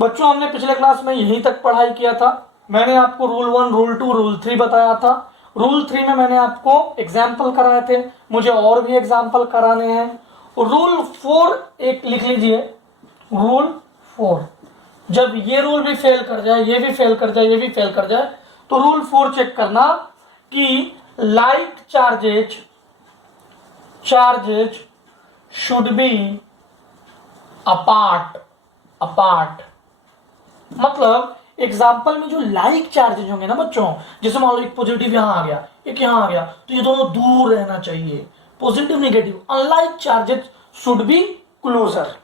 बच्चों हमने पिछले क्लास में यहीं तक पढ़ाई किया था। मैंने आपको रूल 1, रूल 2, रूल 3 बताया था। रूल 3 में मैंने आपको एग्जाम्पल कराए थे, मुझे और भी एग्जाम्पल कराने हैं। रूल 4 एक लिख लीजिए, रूल 4। जब ये रूल भी फेल कर जाए, ये भी फेल कर जाए, ये भी फेल कर जाए, तो रूल 4 चेक करना कि like charges should be apart. मतलब एग्जाम्पल में जो लाइक चार्जेज होंगे ना बच्चों, जैसे मान लो एक पॉजिटिव यहां आ गया, एक यहां आ गया, तो ये दोनों दूर रहना चाहिए, positive negative. Unlike charges should be closer.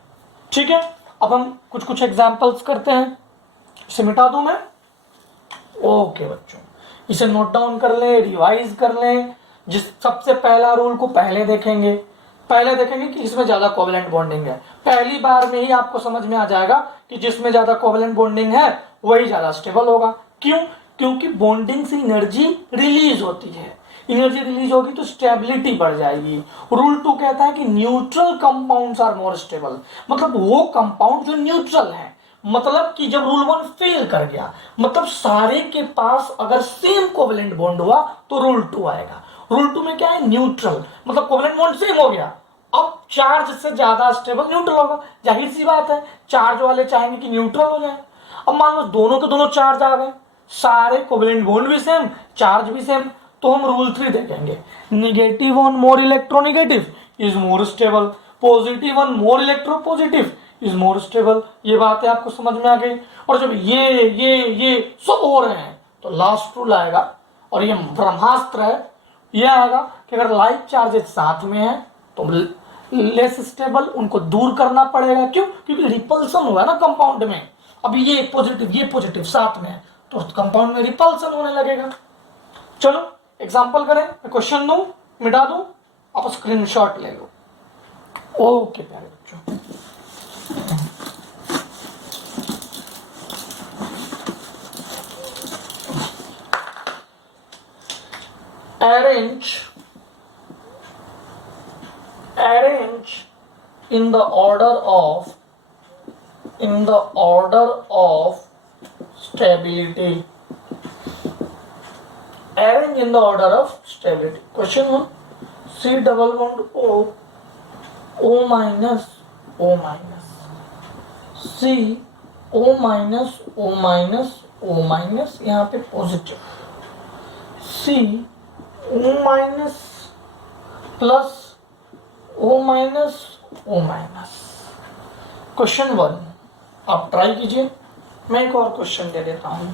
ठीक है, अब हम कुछ कुछ एग्जाम्पल्स करते हैं। इसे मिटा दूं मैं? ओके बच्चों, इसे नोट डाउन कर लें, रिवाइज कर लें। जिस सबसे पहला रूल को पहले देखेंगे कि इसमें ज्यादा कोवेलेंट बॉन्डिंग है। पहली बार में ही आपको समझ में आ जाएगा कि जिसमें ज्यादा कोवेलेंट बॉन्डिंग है वही ज्यादा स्टेबल होगा। क्यों? क्योंकि बॉन्डिंग से एनर्जी रिलीज होती है, एनर्जी रिलीज होगी तो स्टेबिलिटी बढ़ जाएगी। रूल 2 कहता है कि neutral compounds are more stable, मतलब वो कंपाउंड जो न्यूट्रल है। मतलब कि जब रूल 1 फेल कर गया, मतलब सारे के पास अगर सेम कोवेलेंट बॉन्ड हुआ तो रूल 2 आएगा। रूल 2 में क्या है? न्यूट्रल, मतलब कोवेलेंट बॉन्ड सेम हो गया, अब चार्ज से ज्यादा स्टेबल न्यूट्रल होगा। जाहिर सी बात है, चार्ज वाले चाहेंगे कि न्यूट्रल हो जाए। अब मान लो दोनों के दोनों चार्ज आ गए, सारे कोवेलेंट बॉन्ड भी सेम, चार्ज भी सेम, तो हम रूल 3 देखेंगे। Negative on more electronegative is more stable, positive on more electropositive is more stable. ये बातें आपको समझ में आ गई। और जब ये सब हो रहे हैं तो लास्ट रूल आएगा, और ये ब्रह्मास्त्र है। ये आएगा कि अगर लाइक चार्जेस साथ में है तो लेस स्टेबल, उनको दूर करना पड़ेगा। क्यों? क्योंकि रिपल्सन हुआ है ना कंपाउंड में। अभी ये पॉजिटिव साथ में है तो कंपाउंड में रिपल्सन होने लगेगा। चलो एग्जांपल करें, मैं क्वेश्चन दूं, मिटा दूं, आप स्क्रीनशॉट ले लो। ओके प्यारे बच्चों, arrange in the order of stability. Arrange in the order of stability. Question 1, C double bond O, O minus, O minus, C O minus, O minus, O minus, यहाँ पे positive, C O minus plus O minus O minus. Question 1 आप try कीजिए, मैं एक और question दे देता हूं।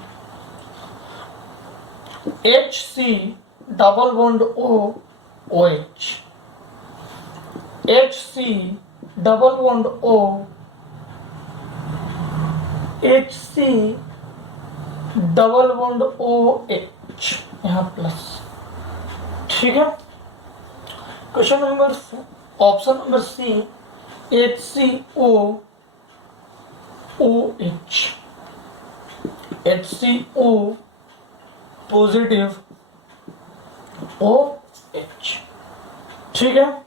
HC double bond O OH, HC double bond O, HC double bond OH, यहां प्लस। ठीक है, question number, option number C, HCO OH, HCO positive OH। ठीक है,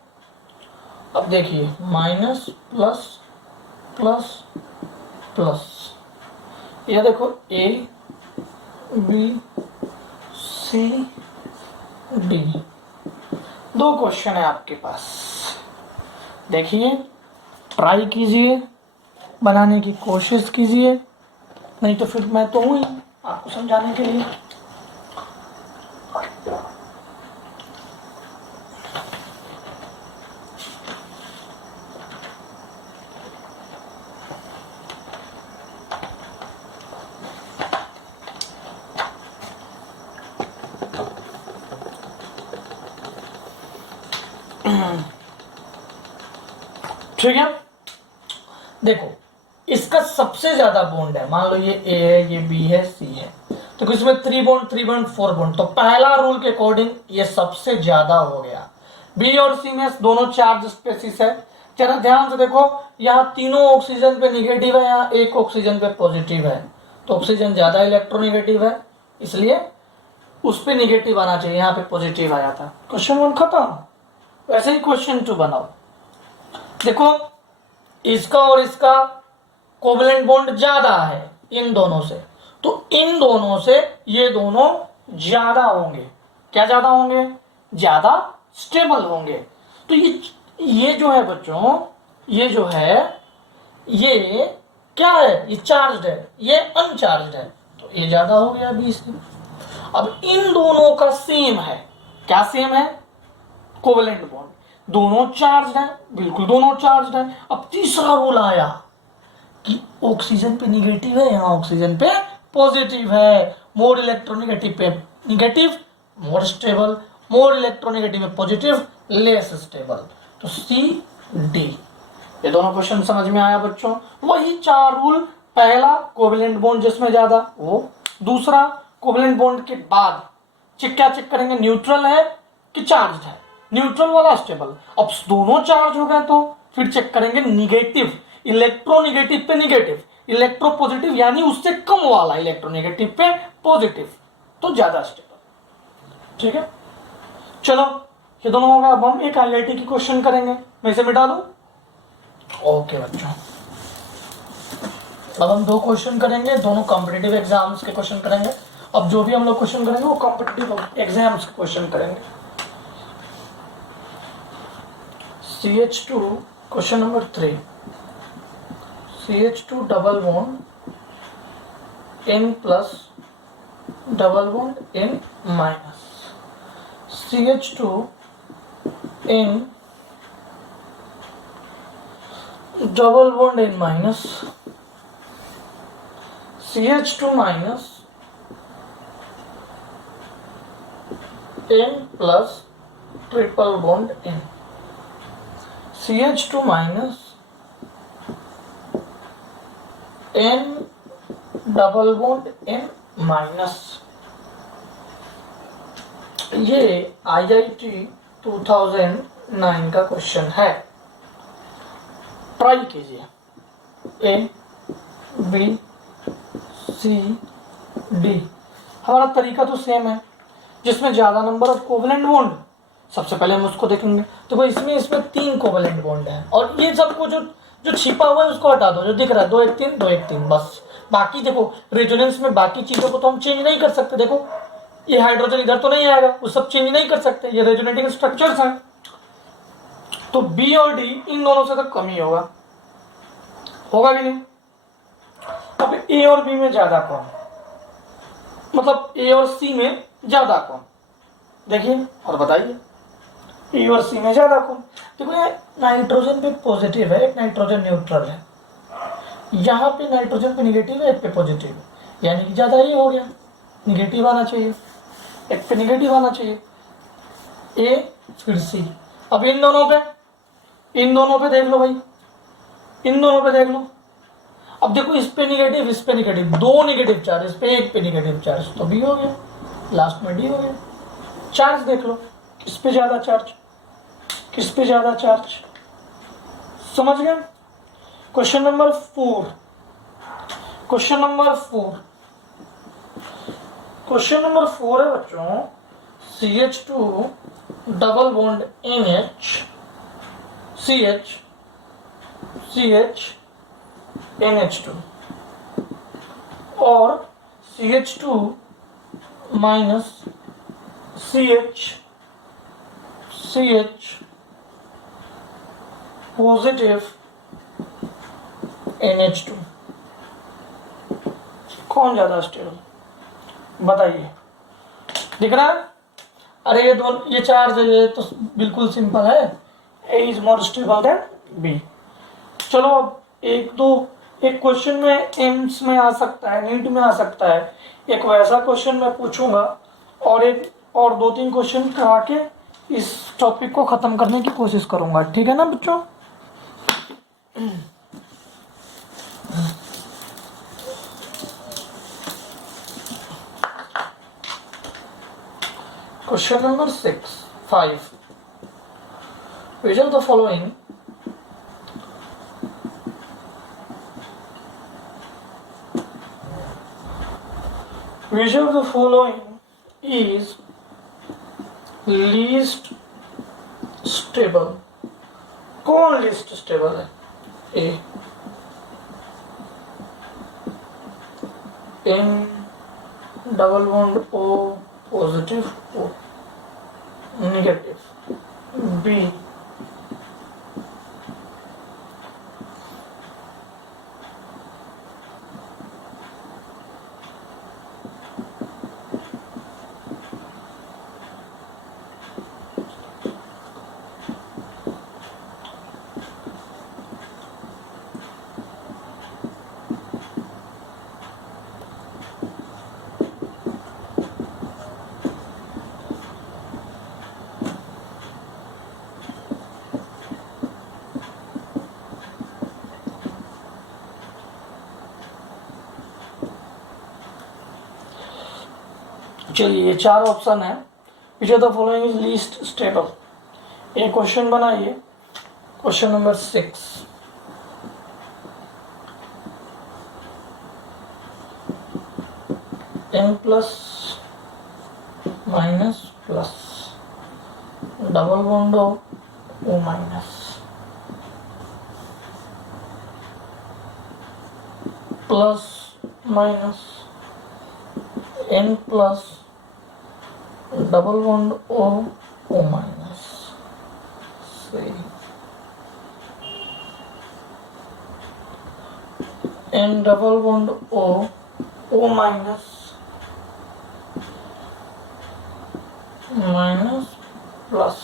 अब देखिए माइनस प्लस प्लस प्लस, यह देखो A B C D, दो क्वेश्चन है आपके पास। देखिए, ट्राई कीजिए, बनाने की कोशिश कीजिए, नहीं तो फिर मैं तो हूं ही आपको समझाने के लिए। ठीक है, देखो इसका सबसे ज्यादा बॉन्ड है, मान लो ये A है, ये B है, C है, तो इसमें 3 बॉन्ड 4 बॉन्ड, तो पहला रूल के अकॉर्डिंग ये सबसे ज्यादा हो गया। B और C में दोनों चार्ज स्पेसिस है। जरा ध्यान से देखो, यहाँ तीनों ऑक्सीजन पे निगेटिव है, यहाँ एक ऑक्सीजन पे पॉजिटिव है, तो ऑक्सीजन ज्यादा इलेक्ट्रोनेगेटिव है, इसलिए उस पे निगेटिव आना चाहिए, यहाँ पे पॉजिटिव आया था। क्वेश्चन 1 खत्म। वैसे ही क्वेश्चन 2 बनाओ। देखो इसका और इसका कोवलेंट बॉन्ड ज्यादा है इन दोनों से, तो इन दोनों से ये दोनों ज्यादा होंगे। क्या ज्यादा होंगे? ज्यादा स्टेबल होंगे। तो ये जो है बच्चों, ये जो है ये क्या है? ये चार्ज्ड है, ये अनचार्ज्ड है, तो ये ज्यादा हो गया 20। अब इन दोनों का सेम है। क्या सेम है? Covalent bond. दोनों चार्ज्ड है, बिल्कुल दोनों चार्ज्ड है। अब तीसरा रूल आया कि ऑक्सीजन पे निगेटिव है, यहां ऑक्सीजन पे पॉजिटिव है। मोर इलेक्ट्रोनेगेटिव पे negative, more stable. More electronegative पे पॉजिटिव, लेस स्टेबल। तो सी डी। ये दोनों क्वेश्चन समझ में आया बच्चों? वही 4 रूल। पहला कोवेलेंट बॉन्ड जिसमें ज्यादा वो, दूसरा कोवेलेंट बॉन्ड के बाद क्या चेक करेंगे? न्यूट्रल है कि चार्ज है। न्यूट्रल वाला स्टेबल। अब दोनों चार्ज हो गए तो फिर चेक करेंगे निगेटिव, इलेक्ट्रोनेगेटिव पे निगेटिव, इलेक्ट्रोपॉजिटिव यानी उससे कम वाला इलेक्ट्रोनेगेटिव पे पॉजिटिव, तो ज्यादा स्टेबल। ठीक है, चलो ये दोनों होगा। अब हम एक आईआईटी की क्वेश्चन करेंगे। मैं इसे मिटा दूं? ओके बच्चों, अब हम 2 क्वेश्चन करेंगे, दोनों कॉम्पिटिटिव एग्जाम्स के क्वेश्चन करेंगे। अब जो भी हम लोग क्वेश्चन करेंगे वो कॉम्पिटिटिव एग्जाम्स के क्वेश्चन करेंगे। CH2 question number 3, CH2 double bond N plus double bond N minus, CH2 N double bond N minus, CH2 minus N plus triple bond N, CH2 minus N double bond N minus. ये IIT 2009 का question है, try कीजिए। A B C D। हमारा तरीका तो same है, जिसमें ज्यादा नंबर ऑफ कोवेलेंट बॉन्ड, सबसे पहले हम उसको देखेंगे। तो भाई इसमें 3 कोवेलेंट बॉन्ड है, और ये सबको जो छिपा हुआ है उसको हटा दो, जो दिख रहा है 2 1 3 2 1 3 बस। बाकी देखो रेजोनेंस में बाकी चीजों को तो हम चेंज नहीं कर सकते। देखो ये हाइड्रोजन इधर तो नहीं आएगा, वो सब चेंज नहीं कर सकते, ये रेजोनेटिंग स्ट्रक्चर्स हैं। तो बी और डी इन दोनों से तो कम ही होगा कि नहीं? अब ए और बी में ज्यादा कौन, मतलब ए और सी में ज्यादा कौन? देखिए और बताइए, ए और सी में ज्यादा कौन? देखो ये नाइट्रोजन पे पॉजिटिव है, एक नाइट्रोजन न्यूट्रल है, यहाँ पे नाइट्रोजन पे निगेटिव है, एक पे पॉजिटिव है, यानी कि ज्यादा ही हो गया, निगेटिव आना चाहिए, एक पे निगेटिव आना चाहिए। ए फिर सी। अब इन दोनों पे देख लो भाई, इन दोनों पे देख लो। अब देखो इस पे निगेटिव, इस पे निगेटिव, 2 निगेटिव चार्ज, इस पे एक पे निगेटिव चार्ज, तो बी हो गया, लास्ट में डी हो गया। चार्ज देख लो, किस पे ज्यादा चार्ज, किस पे ज्यादा चार्ज, समझ गए? क्वेश्चन नंबर 4, क्वेश्चन नंबर 4 है बच्चों, CH2 double bond NH, CH NH2 और CH2 minus CH positive NH2, कौन ज्यादा स्टेबल बताइए? दिख रहा है? अरे ये दोनों, ये चार्ज है, ये तो बिल्कुल सिंपल है, A is more stable then B। चलो अब एक क्वेश्चन में एम्स में आ सकता है, नीट में आ सकता है, एक वैसा क्वेश्चन मैं पूछूंगा, और 2-3 क्वेश्चन करा के इस टॉपिक को खत्म करने की कोशिश करूंगा। ठीक है ना बच्चों? Question number 5. Which of the following is least stable? कौन least stable है? A, N double bond O positive O negative B चलिए ये 4 ऑप्शन है। Which of the following is least stable. ये क्वेश्चन बनाइए, question number 6। n plus minus plus double bond O minus plus minus n plus double bond O minus n double bond O minus minus plus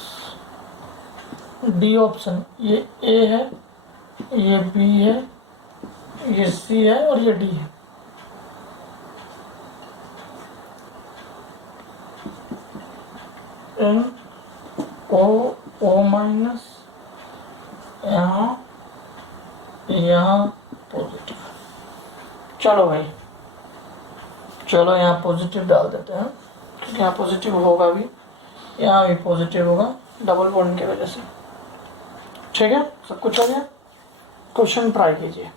D option. ये ए है, ये B है, ये सी है और ये डी है। n O माइनस यहाँ पॉजिटिव। चलो भाई, चलो यहाँ पॉजिटिव डाल देते हैं, क्योंकि यहाँ पॉजिटिव होगा भी, यहाँ भी पॉजिटिव होगा डबल बॉन्ड की वजह से। ठीक है, सब कुछ हो गया। क्वेश्चन ट्राई कीजिए।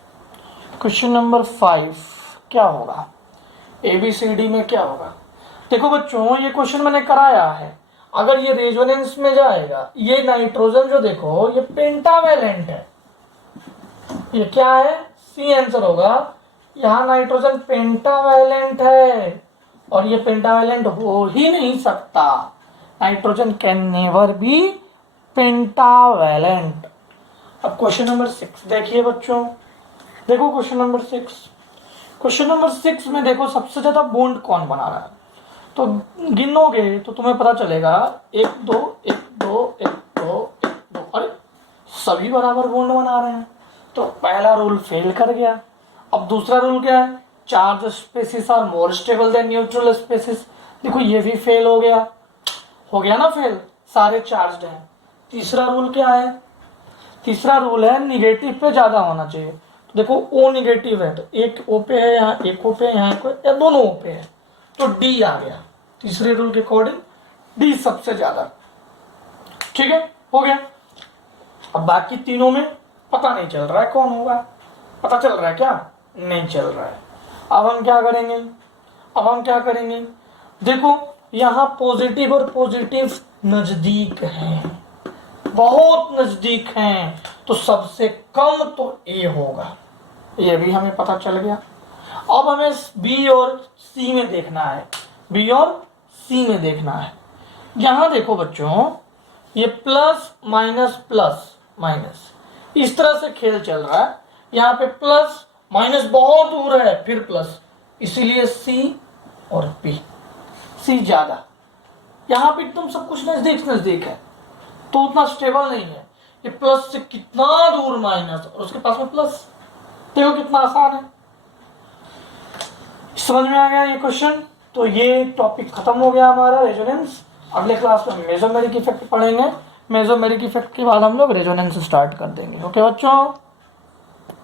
क्वेश्चन नंबर 5 क्या होगा, ABCD में क्या होगा। देखो बच्चों, ये क्वेश्चन मैंने कराया है। अगर ये रेजोनेंस में जाएगा, ये नाइट्रोजन जो देखो ये पेंटावेलेंट है, ये क्या है, सी आंसर होगा। यहाँ नाइट्रोजन पेंटावेलेंट है और ये पेंटावेलेंट हो ही नहीं सकता। Nitrogen can never be pentavalent. अब क्वेश्चन नंबर 6 देखिए बच्चों, देखो क्वेश्चन नंबर 6। क्वेश्चन नंबर 6 में देखो सबसे ज्यादा बॉन्ड कौन बना रहा है, तो गिनोगे तो तुम्हें पता चलेगा 1 2 1 2 1 2 1 2, अरे सभी बराबर बॉन्ड बना रहे हैं, तो पहला रूल फेल कर गया। अब दूसरा रूल क्या है, charge species are more stable than neutral species. देखो ये भी फेल हो गया ना फेल, सारे चार्ज्ड हैं। तीसरा रूल क्या है, तीसरा रूल है निगेटिव पे ज्यादा होना चाहिए। तो देखो O निगेटिव है, तो एक O पे है, यहाँ एक O पे है, यहाँ एक या दोनों O पे है, तो D आ गया। तीसरे रूल के अकॉर्डिंग D सबसे ज्यादा। ठीक है, हो गया। अब बाकी तीनों में पता नहीं चल रहा है कौन होगा, पता चल रहा है क्या, नहीं चल रहा है। अब हम क्या करेंगे, देखो यहाँ पॉजिटिव और पॉजिटिव नजदीक हैं, बहुत नजदीक हैं, तो सबसे कम तो A होगा, ये भी हमें पता चल गया। अब हमें B और C में देखना है, B और C में देखना है। यहाँ देखो बच्चों, ये प्लस माइनस इस तरह से खेल चल रहा है। यहाँ पे प्लस माइनस बहुत दूर है, फिर प्लस, इसीलिए C और B, C ज्यादा। यहाँ पे एकदम सब कुछ नजदीक है, तो उतना स्टेबल नहीं है। ये प्लस से कितना दूर माइनस और उसके पास में प्लस, देखो कितना आसान है। समझ में आ गया ये क्वेश्चन। तो ये टॉपिक खत्म हो गया हमारा रेजोनेंस। अगले क्लास में मेसोमेरिक इफेक्ट पढ़ेंगे, मेसोमेरिक इफेक्ट के बाद हम लोग रेजोनेंस स्टार्ट कर देंगे। ओके बच्चों।